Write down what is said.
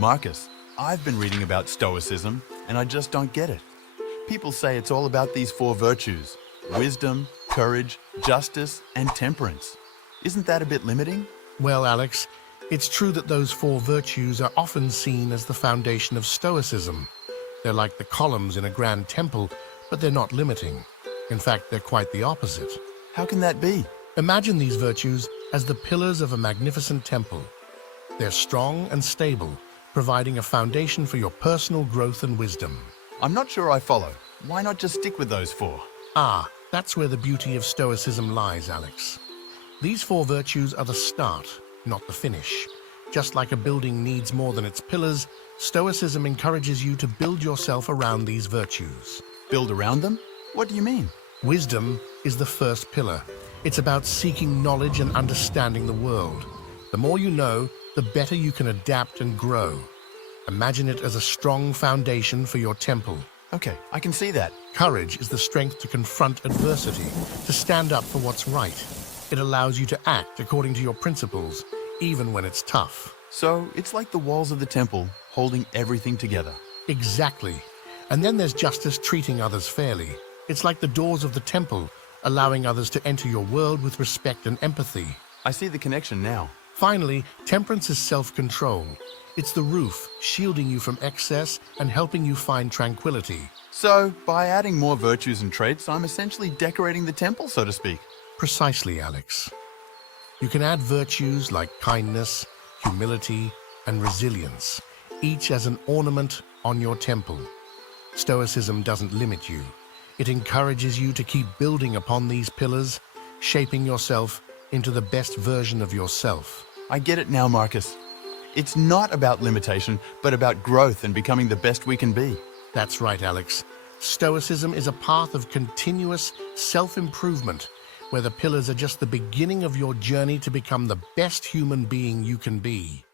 Marcus, I've been reading about Stoicism, and I just don't get it. People say it's all about these four virtues: wisdom, courage, justice, and temperance. Isn't that a bit limiting? Well, Alex, it's true that those four virtues are often seen as the foundation of Stoicism. They're like the columns in a grand temple, but they're not limiting. In fact, they're quite the opposite. How can that be? Imagine these virtues as the pillars of a magnificent temple. They're strong and stable, providing a foundation for your personal growth and wisdom. I'm not sure I follow. Why not just stick with those four? That's where the beauty of Stoicism lies, Alex. These four virtues are the start, not the finish. Just like a building needs more than its pillars, Stoicism encourages you to build yourself around these virtues. Build around them? What do you mean? Wisdom is the first pillar. It's about seeking knowledge and understanding the world. The more you know, the better you can adapt and grow. Imagine it as a strong foundation for your temple. Okay, I can see that. Courage is the strength to confront adversity, to stand up for what's right. It allows you to act according to your principles, even when it's tough. So it's like the walls of the temple holding everything together. Exactly. And then there's justice, treating others fairly. It's like the doors of the temple, allowing others to enter your world with respect and empathy. I see the connection now. Finally, temperance is self-control. It's the roof, shielding you from excess and helping you find tranquility. So, by adding more virtues and traits, I'm essentially decorating the temple, so to speak. Precisely, Alex. You can add virtues like kindness, humility, and resilience, each as an ornament on your temple. Stoicism doesn't limit you. It encourages you to keep building upon these pillars, shaping yourself into the best version of yourself. I get it now, Marcus. It's not about limitation, but about growth and becoming the best we can be. That's right, Alex. Stoicism is a path of continuous self-improvement, where the pillars are just the beginning of your journey to become the best human being you can be.